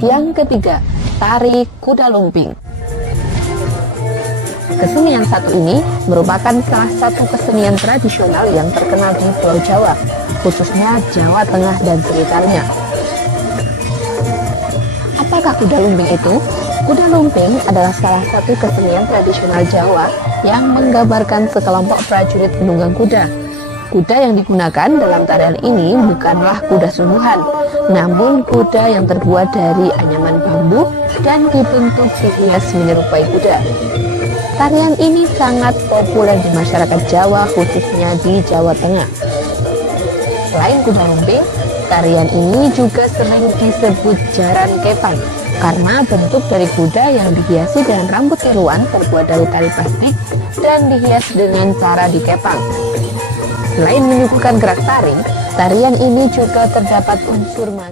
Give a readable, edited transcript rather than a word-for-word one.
Yang ketiga, tari kuda lumping. Kesenian satu ini merupakan salah satu kesenian tradisional yang terkenal di Pulau Jawa, khususnya Jawa Tengah dan sekitarnya. Apakah kuda lumping itu? Kuda lumping adalah salah satu kesenian tradisional Jawa yang menggambarkan sekelompok prajurit penunggang kuda. Kuda yang digunakan dalam tarian ini bukanlah kuda sungguhan, namun kuda yang terbuat dari anyaman bambu dan dibentuk dihias menyerupai kuda. Tarian ini sangat populer di masyarakat Jawa, khususnya di Jawa Tengah. Selain kuda lumping, tarian ini juga sering disebut jaran kepang karena bentuk dari kuda yang dihiasi dengan rambut tiruan terbuat dari tali plastik dan dihias dengan cara dikepang. Selain menyuguhkan gerak tari, tarian ini juga terdapat unsur magis.